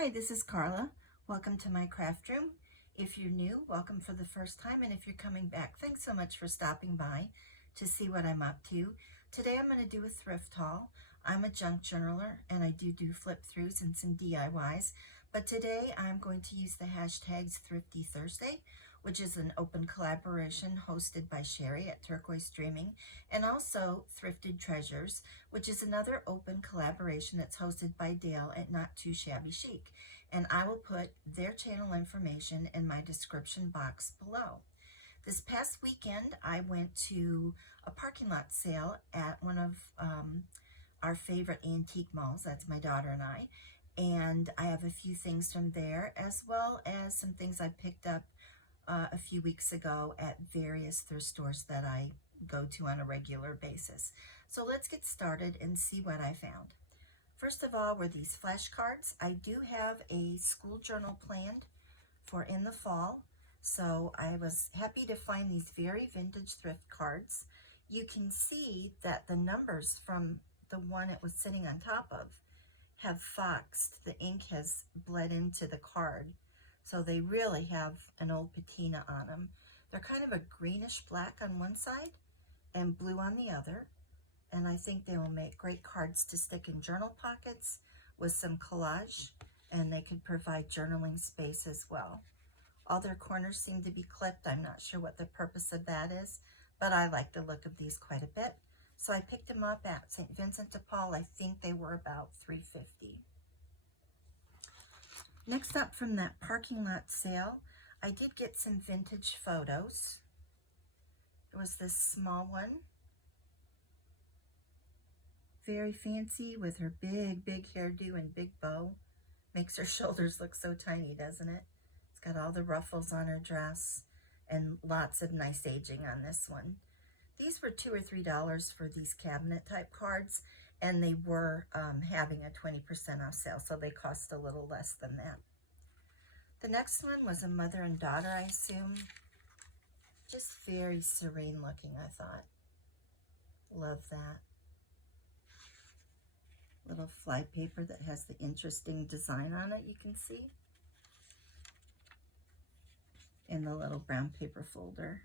Hi, this is Carla. Welcome to my craft room. If you're new, welcome for the first time, and if you're coming back, thanks so much for stopping by to see what I'm up to. Today I'm going to do a thrift haul. I'm a junk journaler and I do flip throughs and some DIYs, but today I'm going to use the hashtags Thrifty Thursday, which is an open collaboration hosted by Sheree at Turquoise Dreaming, and also Thrifted Treasures, which is another open collaboration that's hosted by Dale at Not Too Shabby Chic. And I will put their channel information in my description box below. This past weekend, I went to a parking lot sale at one of our favorite antique malls. That's my daughter and I. And I have a few things from there, as well as some things I picked up a few weeks ago at various thrift stores that I go to on a regular basis. So let's get started and see what I found. First of all were these flashcards. I do have a school journal planned for in the fall, so I was happy to find these very vintage thrift cards. You can see that the numbers from the one it was sitting on top of have foxed. The ink has bled into the card, so they really have an old patina on them. They're kind of a greenish black on one side and blue on the other, and I think they will make great cards to stick in journal pockets with some collage, and they could provide journaling space as well. All their corners seem to be clipped. I'm not sure what the purpose of that is, but I like the look of these quite a bit. So I picked them up at St. Vincent de Paul. I think they were about $3.50. Next up, from that parking lot sale, I did get some vintage photos. There was this small one, very fancy, with her big hairdo and big bow. Makes her shoulders look so tiny, doesn't it? It's got all the ruffles on her dress and lots of nice aging on this one. These were $2 or $3 for these cabinet type cards, and they were having a 20% off sale, so they cost a little less than that. The next one was a mother and daughter, I assume. Just very serene looking, I thought. Love that. Little fly paper that has the interesting design on it, you can see. In the little brown paper folder.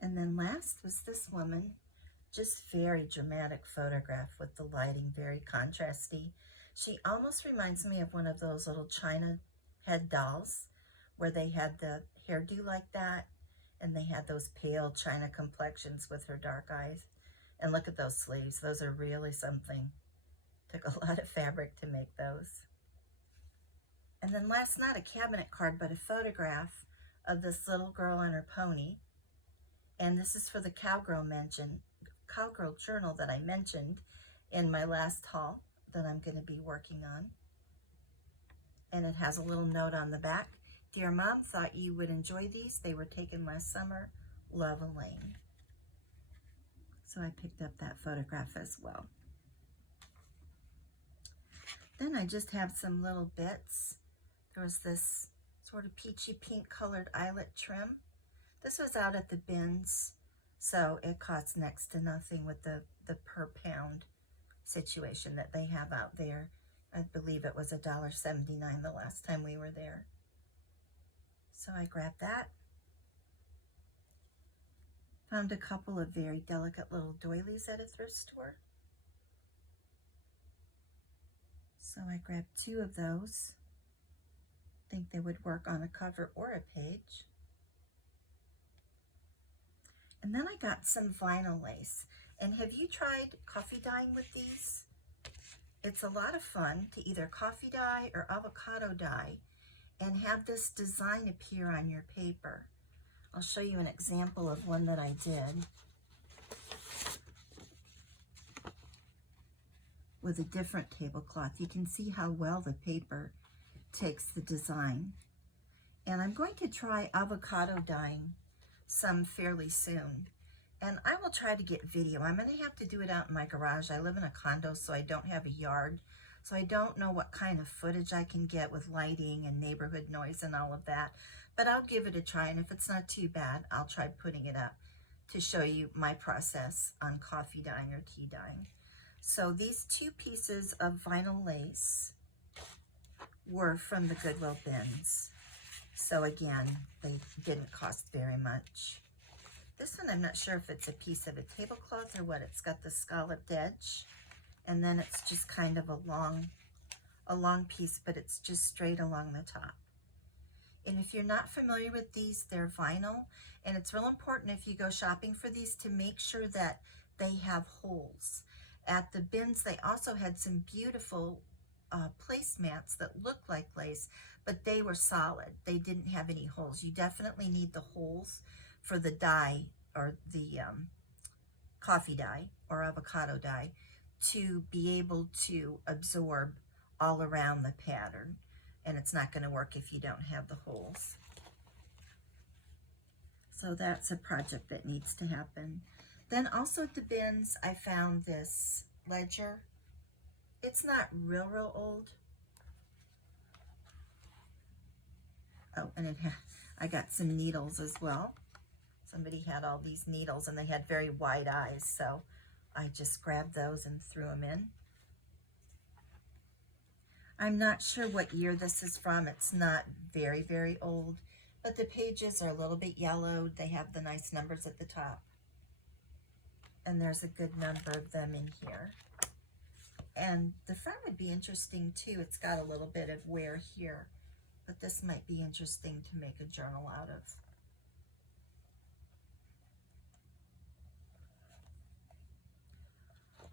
And then last was this woman, just very dramatic photograph with the lighting, very contrasty. She almost reminds me of one of those little China head dolls where they had the hairdo like that, and they had those pale China complexions with her dark eyes. And look at those sleeves. Those are really something. Took a lot of fabric to make those. And then last, not a cabinet card, but a photograph of this little girl on her pony. And this is for the Cowgirl Journal that I mentioned in my last haul that I'm going to be working on. And it has a little note on the back. Dear Mom, thought you would enjoy these. They were taken last summer. Love, Elaine. So I picked up that photograph as well. Then I just have some little bits. There was this sort of peachy pink colored eyelet trim. This was out at the bins, so it costs next to nothing with the per pound situation that they have out there. I believe it was $1.79 the last time we were there. So I grabbed that. Found a couple of very delicate little doilies at a thrift store. So I grabbed 2 of those. I think they would work on a cover or a page. And then I got some vinyl lace. And have you tried coffee dyeing with these? It's a lot of fun to either coffee dye or avocado dye and have this design appear on your paper. I'll show you an example of one that I did with a different tablecloth. You can see how well the paper takes the design. And I'm going to try avocado dyeing some fairly soon. And I will try to get video. I'm going to have to do it out in my garage. I live in a condo, so I don't have a yard. So I don't know what kind of footage I can get with lighting and neighborhood noise and all of that. But I'll give it a try, and if it's not too bad, I'll try putting it up to show you my process on coffee dyeing or tea dyeing. So these 2 pieces of vinyl lace were from the Goodwill bins. So again, they didn't cost very much. This one, I'm not sure if it's a piece of a tablecloth or what. It's got the scalloped edge, and then it's just kind of a long piece, but it's just straight along the top. And if you're not familiar with these, they're vinyl, and it's real important if you go shopping for these to make sure that they have holes. At the bins, they also had some beautiful placemats that looked like lace, but they were solid. They didn't have any holes. You definitely need the holes for the dye, or the coffee dye or avocado dye, to be able to absorb all around the pattern. And it's not going to work if you don't have the holes. So that's a project that needs to happen. Then also at the bins, I found this ledger. It's not real old. Oh, and I got some needles as well. Somebody had all these needles, and they had very wide eyes, so I just grabbed those and threw them in. I'm not sure what year this is from. It's not very old, but the pages are a little bit yellowed. They have the nice numbers at the top, and there's a good number of them in here. And the front would be interesting too. It's got a little bit of wear here, but this might be interesting to make a journal out of.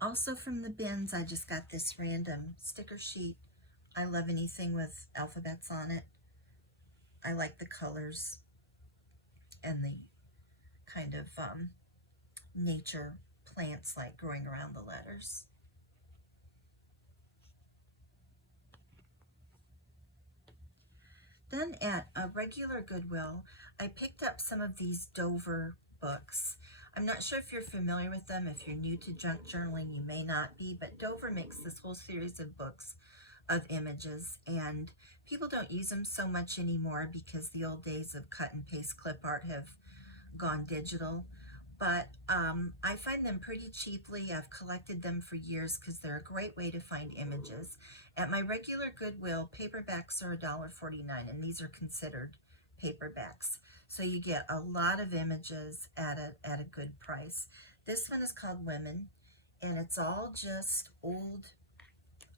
Also from the bins, I just got this random sticker sheet. I love anything with alphabets on it. I like the colors and the kind of nature plants like growing around the letters. Then at a regular Goodwill, I picked up some of these Dover books. I'm not sure if you're familiar with them. If you're new to junk journaling, you may not be, but Dover makes this whole series of books of images, and people don't use them so much anymore because the old days of cut and paste clip art have gone digital. But I find them pretty cheaply. I've collected them for years because they're a great way to find images. At my regular Goodwill, paperbacks are $1.49, and these are considered paperbacks. So you get a lot of images at a good price. This one is called Women, and it's all just old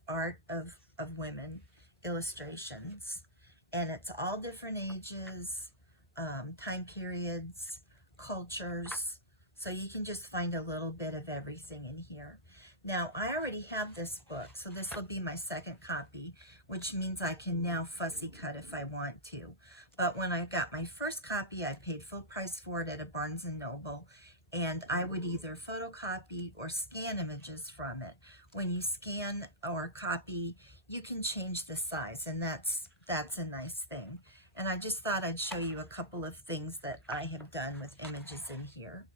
art of women, illustrations. And it's all different ages, time periods, cultures. So you can just find a little bit of everything in here. Now, I already have this book, so this will be my second copy, which means I can now fussy cut if I want to. But when I got my first copy, I paid full price for it at a Barnes & Noble, and I would either photocopy or scan images from it. When you scan or copy, you can change the size, and that's a nice thing. And I just thought I'd show you a couple of things that I have done with images in here.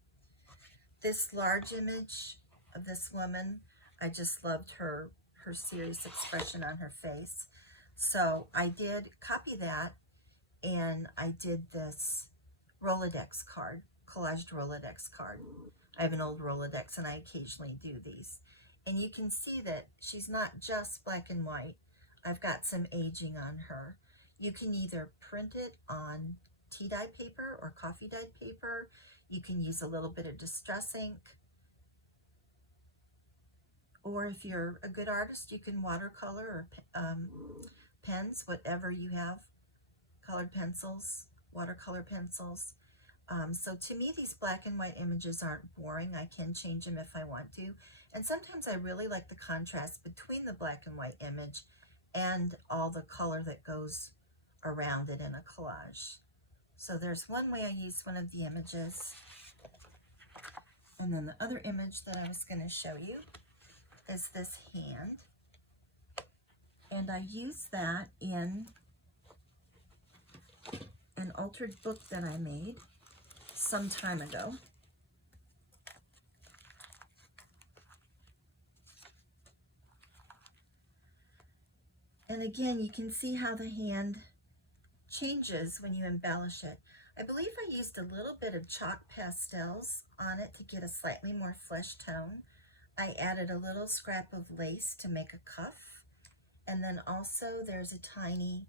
This large image of this woman, I just loved her serious expression on her face. So I did copy that, and I did this Rolodex card, collaged Rolodex card. I have an old Rolodex, and I occasionally do these. And you can see that she's not just black and white. I've got some aging on her. You can either print it on tea dye paper or coffee dyed paper. You can use a little bit of distress ink. Or if you're a good artist, you can watercolor or pens, whatever you have, colored pencils, watercolor pencils. So to me, these black and white images aren't boring. I can change them if I want to. And sometimes I really like the contrast between the black and white image and all the color that goes around it in a collage. So there's one way I use one of the images. And then the other image that I was going to show you is this hand. And I used that in an altered book that I made some time ago. And again, you can see how the hand changes when you embellish it. I believe I used a little bit of chalk pastels on it to get a slightly more flesh tone. I added a little scrap of lace to make a cuff, And then also there's a tiny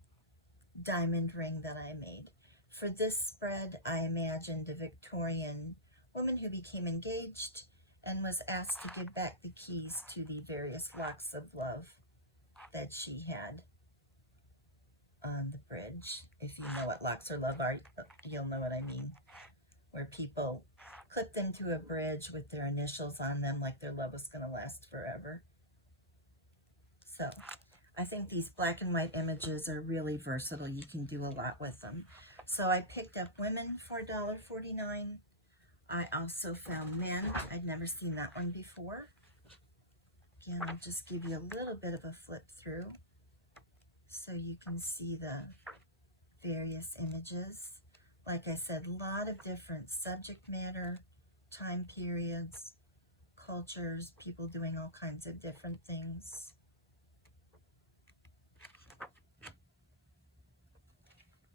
diamond ring that I made. For this spread, I imagined a Victorian woman who became engaged and was asked to give back the keys to the various locks of love that she had on the bridge. If you know what locks of love are, you'll know what I mean. Where people clip them to a bridge with their initials on them like their love was going to last forever. So I think these black and white images are really versatile. You can do a lot with them. So I picked up women for $1.49. I also found men. I'd never seen that one before. Again, I'll just give you a little bit of a flip through so you can see the various images. Like I said, a lot of different subject matter, time periods, cultures, people doing all kinds of different things.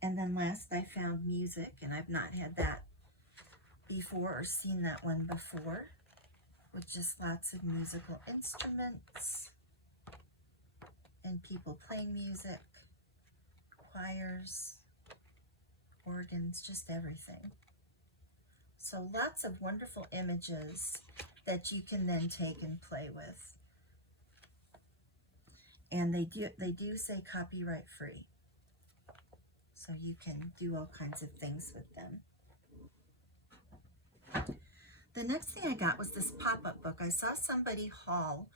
And then last I found music, and I've not had that before or seen that one before, with just lots of musical instruments and people playing music, choirs, organs, just everything. So lots of wonderful images that you can then take and play with. And they do say copyright free. So you can do all kinds of things with them. The next thing I got was this pop-up book. I saw somebody haul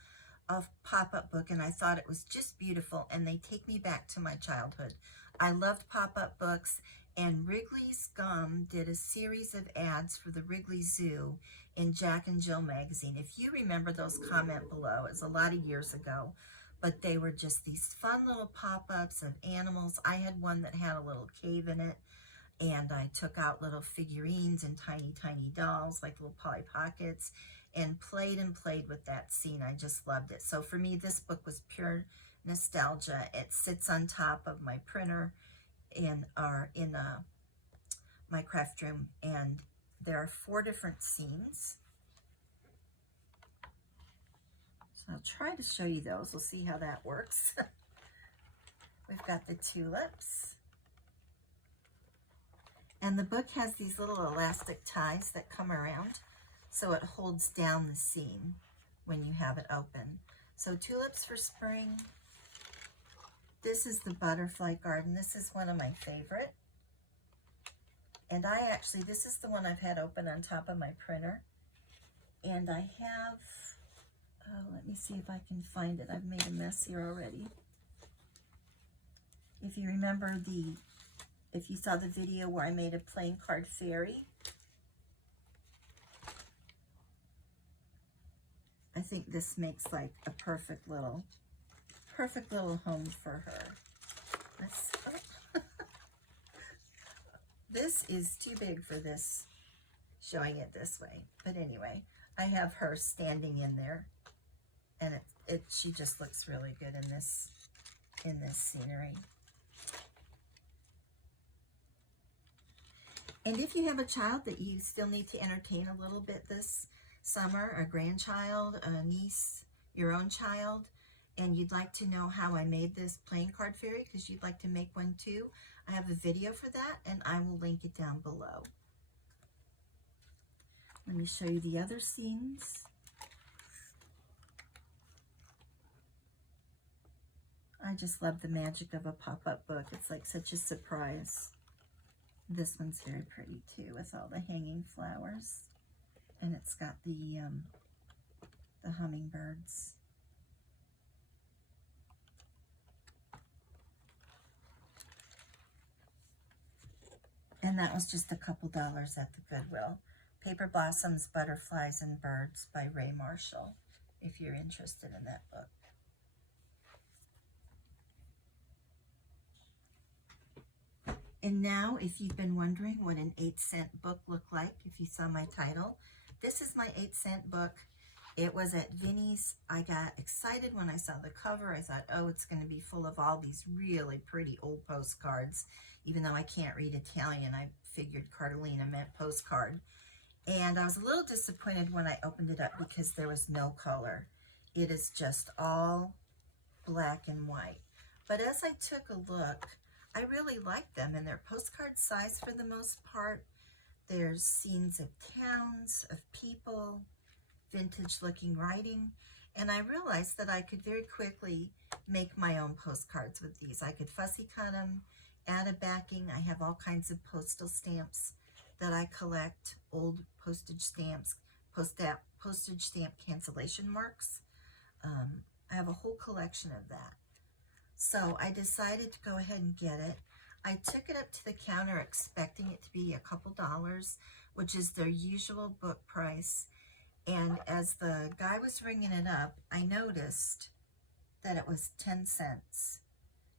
a pop-up book and I thought it was just beautiful, and they take me back to my childhood. I loved pop-up books, and Wrigley's Gum did a series of ads for the Wrigley Zoo in Jack and Jill magazine. If you remember those, comment below. It was a lot of years ago. But they were just these fun little pop-ups of animals. I had one that had a little cave in it, and I took out little figurines and tiny, tiny dolls, like little Polly Pockets, and played with that scene. I just loved it. So for me, this book was pure nostalgia. It sits on top of my printer in my craft room, and there are 4 different scenes. I'll try to show you those. We'll see how that works. We've got the tulips. And the book has these little elastic ties that come around, so it holds down the scene when you have it open. So tulips for spring. This is the butterfly garden. This is one of my favorite. And this is the one I've had open on top of my printer. And I have... let me see if I can find it. I've made a mess here already. If you remember if you saw the video where I made a playing card fairy, I think this makes like a perfect little home for her. This is too big for this, showing it this way. But anyway, I have her standing in there. And she just looks really good in this scenery. And if you have a child that you still need to entertain a little bit this summer, a grandchild, a niece, your own child, and you'd like to know how I made this playing card fairy because you'd like to make one too, I have a video for that, and I will link it down below. Let me show you the other scenes. I just love the magic of a pop-up book. It's like such a surprise. This one's very pretty too, with all the hanging flowers. And it's got the hummingbirds. And that was just a couple dollars at the Goodwill. Paper Blossoms, Butterflies, and Birds by Ray Marshall, if you're interested in that book. And now, if you've been wondering what an 8-cent book looked like, if you saw my title, this is my 8-cent book. It was at Vinnie's. I got excited when I saw the cover. I thought, oh, it's going to be full of all these really pretty old postcards. Even though I can't read Italian, I figured cartolina meant postcard. And I was a little disappointed when I opened it up because there was no color. It is just all black and white. But as I took a look, I really liked them, and they're postcard size for the most part. There's scenes of towns, of people, vintage looking writing, and I realized that I could very quickly make my own postcards with these. I could fussy cut them, add a backing. I have all kinds of postal stamps that I collect, old postage stamps, postage stamp cancellation marks. I have a whole collection of that. So I decided to go ahead and get it. I took it up to the counter expecting it to be a couple dollars, which is their usual book price. And as the guy was ringing it up, I noticed that it was 10 cents.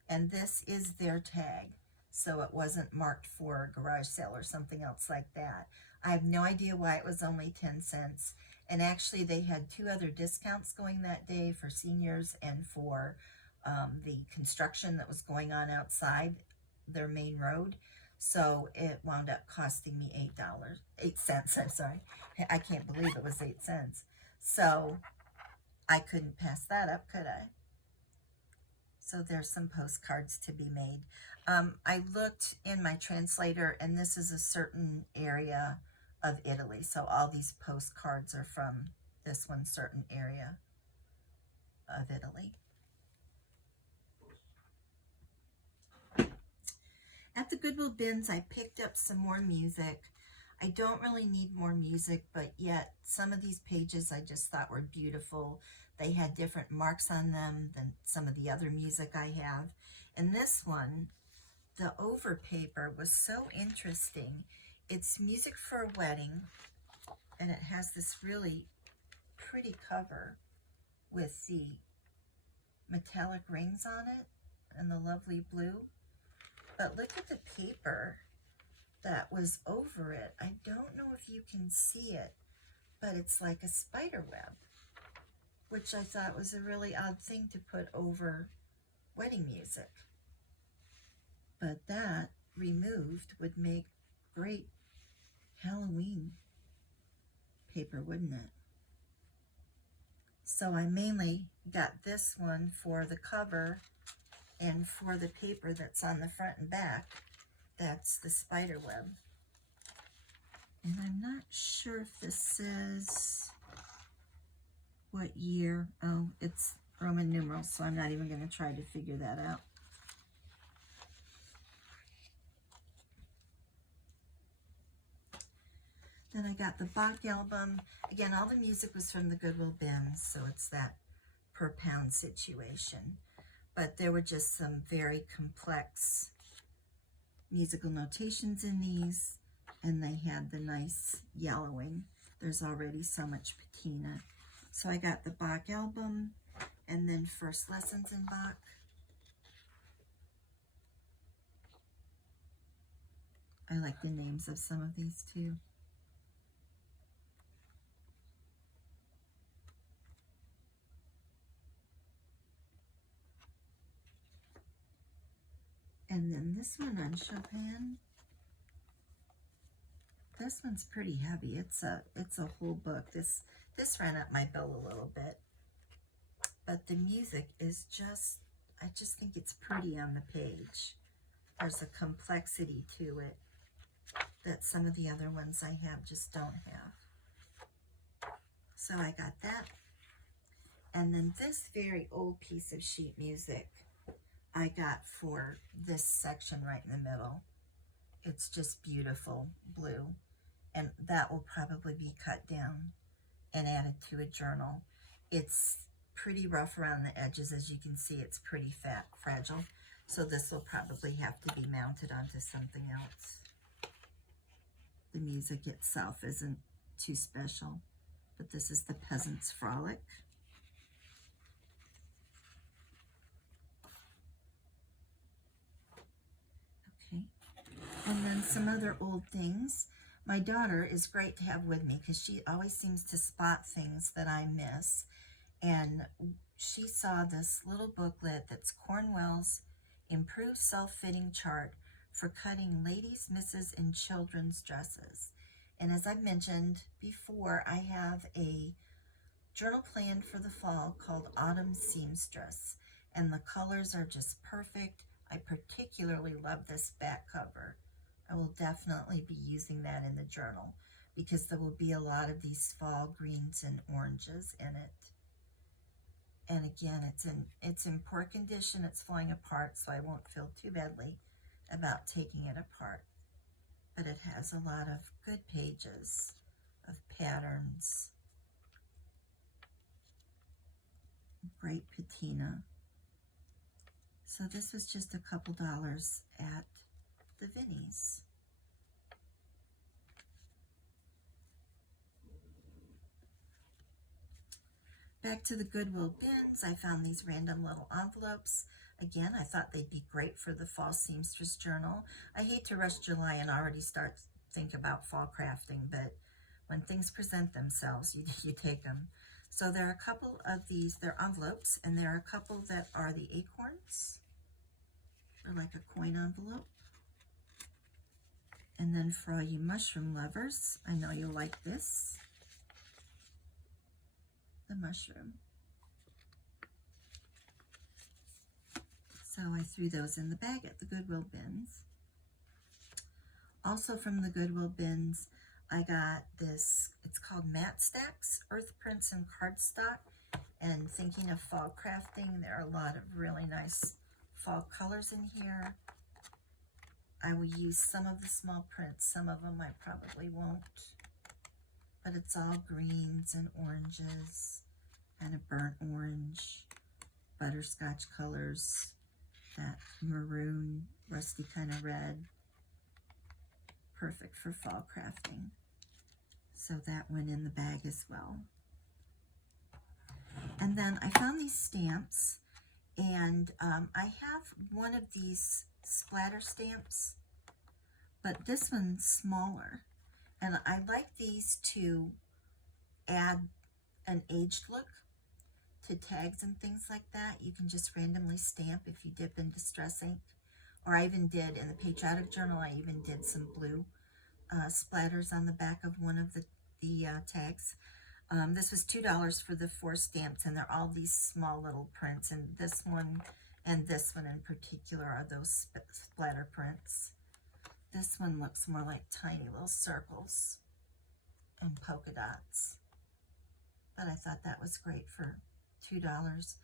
And this is their tag, so it wasn't marked for a garage sale or something else like that. I have no idea why it was only 10 cents. And actually they had 2 other discounts going that day for seniors and for the construction that was going on outside their main road. So it wound up costing me $8, 8 cents, I'm sorry. I can't believe it was 8 cents. So I couldn't pass that up, could I? So there's some postcards to be made. I looked in my translator, and this is a certain area of Italy. So all these postcards are from this one certain area of Italy. At the Goodwill bins, I picked up some more music. I don't really need more music, but yet some of these pages I just thought were beautiful. They had different marks on them than some of the other music I have. And this one, the over paper, was so interesting. It's music for a wedding, and it has this really pretty cover with the metallic rings on it and the lovely blue. But look at the paper that was over it. I don't know if you can see it, but it's like a spider web, which I thought was a really odd thing to put over wedding music. But that, removed, would make great Halloween paper, wouldn't it? So I mainly got this one for the cover, and for the paper that's on the front and back, that's the spider web. And I'm not sure if this says what year. Oh, it's Roman numerals, so I'm not even going to try to figure that out. Then I got the Bach album. Again, all the music was from the Goodwill bins, so it's that per pound situation. But there were just some very complex musical notations in these, and they had the nice yellowing. There's already so much patina. So I got the Bach album, and then First Lessons in Bach. I like the names of some of these too. And then this one on Chopin. This one's pretty heavy. It's a whole book. This ran up my bill a little bit. But the music is just, I just think it's pretty on the page. There's a complexity to it that some of the other ones I have just don't have. So I got that. And then this very old piece of sheet music I got for this section right in the middle. It's just beautiful blue, and that will probably be cut down and added to a journal. It's pretty rough around the edges. As you can see, it's pretty fragile, so this will probably have to be mounted onto something else. The music itself isn't too special, but this is the Peasant's Frolic. And then some other old things. My daughter is great to have with me because she always seems to spot things that I miss. And she saw this little booklet that's Cornwell's Improved Self-Fitting Chart for Cutting Ladies, Misses, and Children's Dresses. And as I've mentioned before, I have a journal planned for the fall called Autumn Seamstress. and the colors are just perfect. I particularly love this back cover. I will definitely be using that in the journal because there will be a lot of these fall greens and oranges in it. And again, it's in poor condition. It's falling apart, so I won't feel too badly about taking it apart. But it has a lot of good pages of patterns. Great patina. So this was just a couple dollars at the Vinnie's. Back to the Goodwill bins, I found these random little envelopes. Again, I thought they'd be great for the Fall Seamstress Journal. I hate to rush July and already start think about fall crafting, but when things present themselves, you take them. So there are a couple of these, they're envelopes, and there are a couple that are the acorns. They're like a coin envelope. And then for all you mushroom lovers, I know you'll like this. The mushroom. So I threw those in the bag at the Goodwill bins. Also from the Goodwill bins, I got this, it's called Matte Stacks, Earth Prints and Cardstock. And thinking of fall crafting, there are a lot of really nice fall colors in here. I will use some of the small prints, some of them I probably won't. But it's all greens and oranges and a burnt orange, butterscotch colors, that maroon, rusty kind of red. Perfect for fall crafting. So that went in the bag as well. And then I found these stamps, and I have one of these splatter stamps, but this one's smaller. And I like these to add an aged look to tags and things like that. You can just randomly stamp if you dip in Distress ink. Or I even did, in the Patriotic Journal, I even did some blue splatters on the back of one of the tags. This was $2 for the 4 stamps, and they're all these small little prints. And this one and this one in particular are those splatter prints. This one looks more like tiny little circles and polka dots. But I thought that was great for $2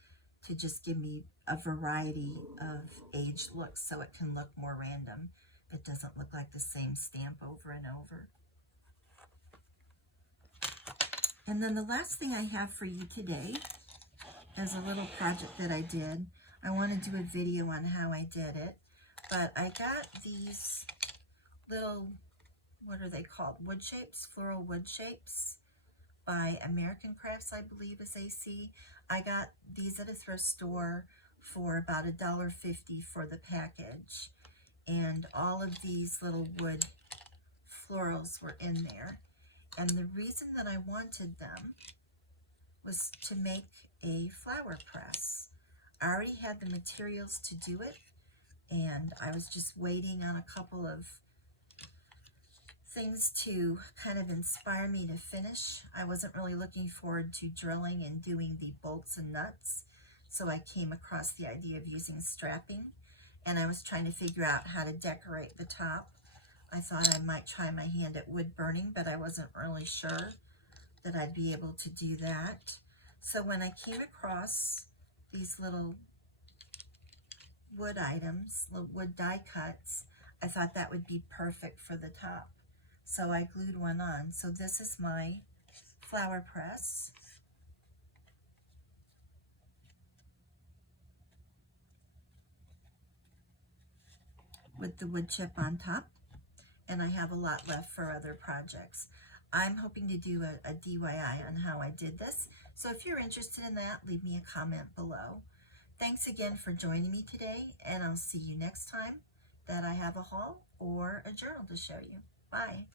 to just give me a variety of aged looks so it can look more random. It doesn't look like the same stamp over and over. And then the last thing I have for you today is a little project that I did. I want to do a video on how I did it, but I got these little, what are they called? Wood shapes, floral wood shapes by American Crafts, I believe is AC. I got these at a thrift store for about $1.50 for the package. And all of these little wood florals were in there. And the reason that I wanted them was to make a flower press. I already had the materials to do it, and I was just waiting on a couple of things to kind of inspire me to finish. I wasn't really looking forward to drilling and doing the bolts and nuts, so I came across the idea of using strapping, and I was trying to figure out how to decorate the top. I thought I might try my hand at wood burning, but I wasn't really sure that I'd be able to do that. So when I came across these little wood items, little wood die cuts, I thought that would be perfect for the top. So I glued one on. So this is my flower press. With the wood chip on top. And I have a lot left for other projects. I'm hoping to do a DIY on how I did this. So if you're interested in that, leave me a comment below. Thanks again for joining me today, and I'll see you next time that I have a haul or a journal to show you. Bye.